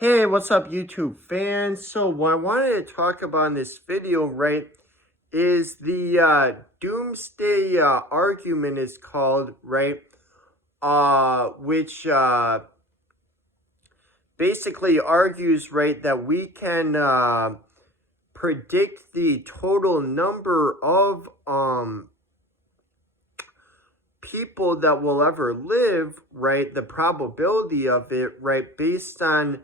Hey, what's up, YouTube fans? So, what I wanted to talk about in this video, right, is the Doomsday argument is called, right, which basically argues, right, that we can predict the total number of people that will ever live, right, the probability of it, right, based on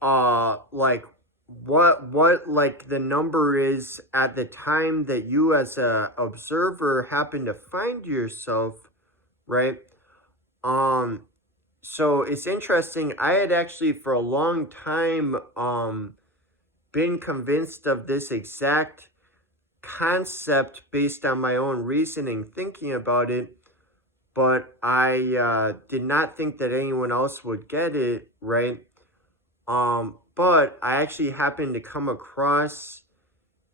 like what like the number is at the time that you as a observer happen to find yourself, right? um so it's interesting. I had actually for a long time been convinced of this exact concept based on my own reasoning, thinking about it, but I did not think that anyone else would get it, right? But I actually happened to come across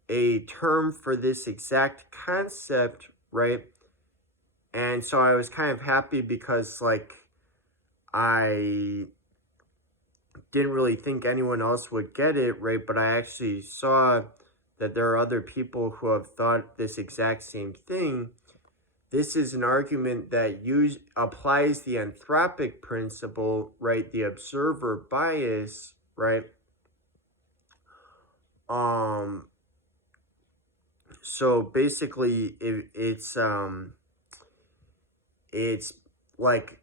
a term for this exact concept, right? And so I was kind of happy because, like, I didn't really think anyone else would get it, right? But I actually saw that there are other people who have thought this exact same thing. This is an argument that applies the anthropic principle, right? The observer bias, right? Um, so basically it's like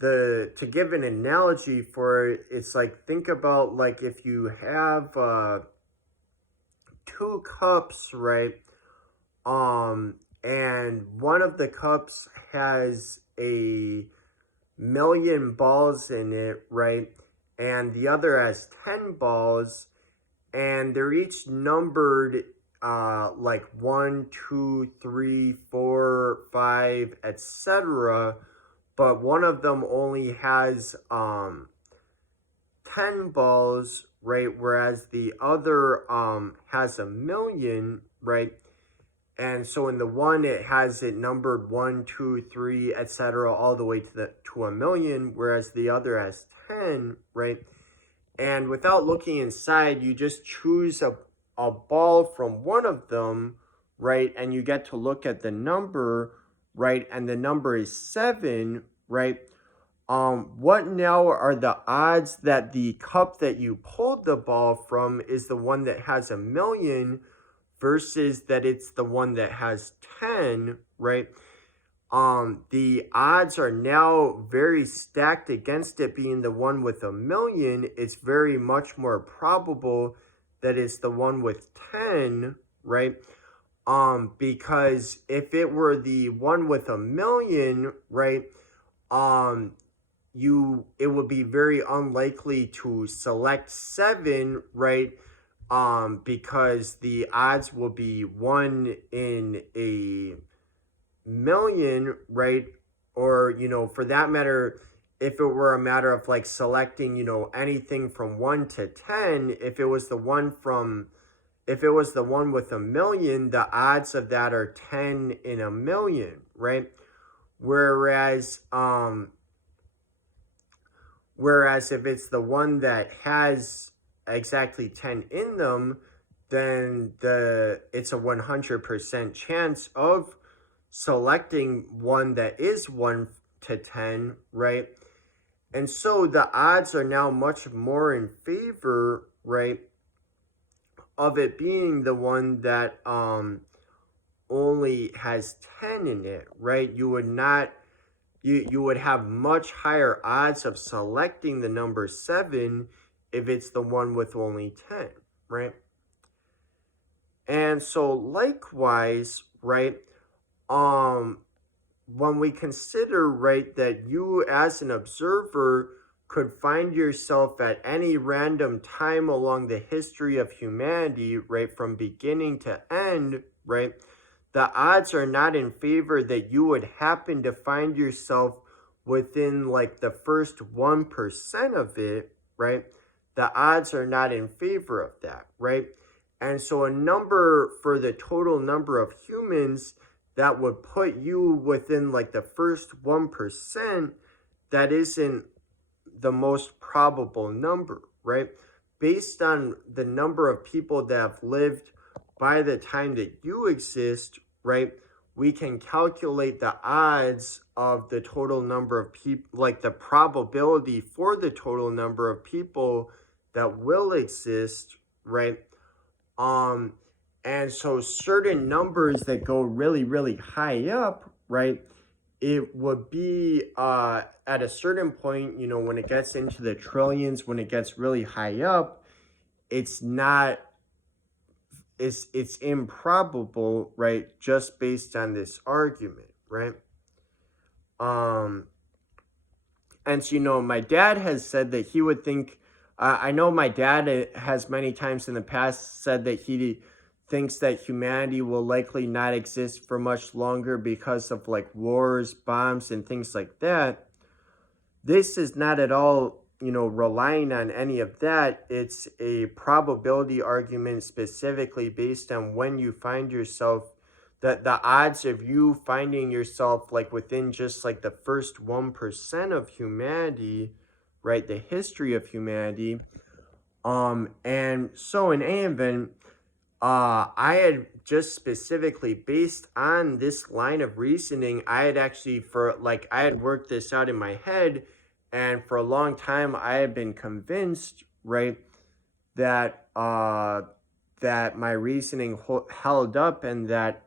to give an analogy for it, it's like, think about like if you have two cups, right? And one of the cups has a million balls in it, right? And the other has 10 balls, and they're each numbered like 1, 2, 3, 4, 5, etc. But one of them only has 10 balls, right? Whereas the other has a million, right? And so in the one, it has it numbered 1, 2, 3, etc., all the way to a million, whereas the other has 10, right? And without looking inside, you just choose a ball from one of them, right? And you get to look at the number, right? And the number is 7, right? What now are the odds that the cup that you pulled the ball from is the one that has a million versus that it's the one that has 10, right? The odds are now very stacked against it being the one with a million. It's very much more probable that it's the one with 10, right? Because if it were the one with a million, right, it would be very unlikely to select 7, right? Because the odds will be 1 in a million, right? Or, for that matter, if it were a matter of like selecting, anything from 1 to 10, if it was the one with a million, the odds of that are 10 in a million, right? Whereas if it's the one that has exactly 10 in them, then it's a 100% chance of selecting one that is 1 to 10, right? And so the odds are now much more in favor, right, of it being the one that only has 10 in it, right? You would have much higher odds of selecting the number 7 if it's the one with only 10, right? And so likewise, right, when we consider, right, that you as an observer could find yourself at any random time along the history of humanity, right, from beginning to end, right, the odds are not in favor that you would happen to find yourself within like the first 1% of it, right? The odds are not in favor of that, right? And so a number for the total number of humans that would put you within like the first 1%, that isn't the most probable number, right? Based on the number of people that have lived by the time that you exist, right? We can calculate the odds of the total number of people, like the probability for the total number of people that will exist, right? Um, and so certain numbers that go really, really high up, right? It would be at a certain point, you know, when it gets into the trillions, when it gets really high up, it's not it's improbable, right? Just based on this argument, right? Um, and so, you know, my dad has said that he would think. I know my dad has many times in the past said that he thinks that humanity will likely not exist for much longer because of like wars, bombs, and things like that. This is not at all, you know, relying on any of that. It's a probability argument specifically based on when you find yourself, that the odds of you finding yourself like within just like the first 1% of humanity, right? The history of humanity. And so in any event, I had just specifically based on this line of reasoning, I had actually for like I had worked this out in my head, and for a long time I had been convinced, right, that that my reasoning held up, and that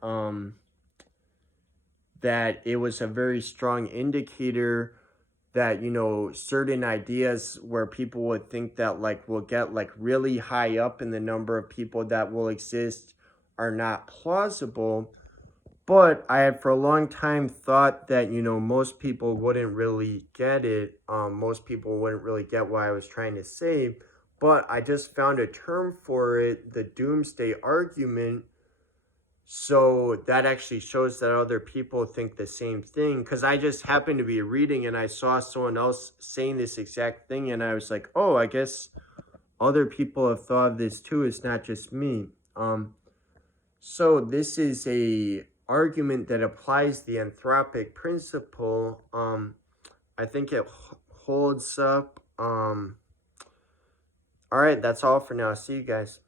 it was a very strong indicator that, you know, certain ideas where people would think that like we'll get like really high up in the number of people that will exist are not plausible. But I had for a long time thought that, you know, most people wouldn't really get it. Most people wouldn't really get what I was trying to say. But I just found a term for it, the doomsday argument. So that actually shows that other people think the same thing. Because I just happened to be reading and I saw someone else saying this exact thing. And I was like, oh, I guess other people have thought of this too. It's not just me. So this is a argument that applies the anthropic principle. I think it holds up. All right, that's all for now. See you guys.